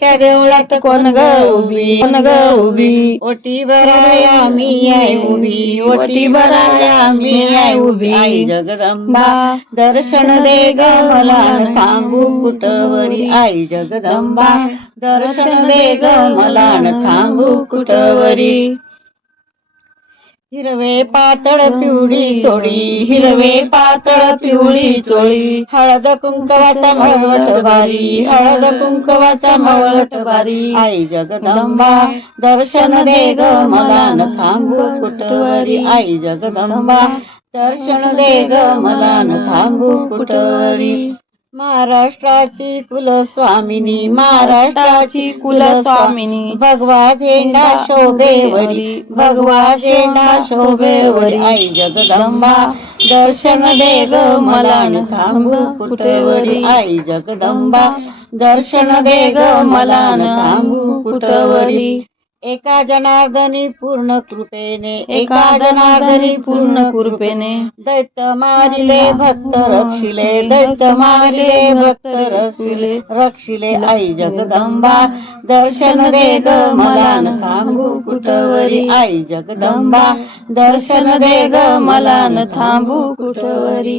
त्या देवळात कोण ग उभी, कोण ग उभी, ओटी भराया मी आहे उभी, ओटी भराया मी आहे उभी. आई जगदंबा दर्शन दे ग मला न थांबू कुठवरी. आई जगदंबा दर्शन दे ग मला न थांबू कुठवरी. हिरवे पातळ पिवळी चोळी, हिरवे पातळ पिवळी चोळी, हळद कुंकवाचा मळवट भारी, हळद कुंकवाचा मळवट भारी. आई जगदंबा दर्शन दे ग मला न थांबू कुठवरी. आई जगदंबा दर्शन दे ग मला न थांबू कुठवरी. महाराष्ट्राची कुलस्वामिनी, महाराष्ट्राची कुलस्वामिनी, भगवा झेंडा शोभेवरी, भगवा झेंडा शोभेवरी. आई जगदंबा दर्शन दे ग मला न थांबू कुठवरी. आई जगदंबा दर्शन दे ग मला न थांबू कुठवरी. एका जनार्दनी पूर्ण कृपेने, एका जनार्दनी पूर्ण कृपेने, दैत्य मारिले भक्त रक्षिले, दैत्य मारिले भक्त रक्षिले, रक्षिले. आई जगदंबा दर्शन दे ग मला न थांबू कुठवरी. आई जगदंबा दर्शन दे ग मला न थांबू कुठवरी.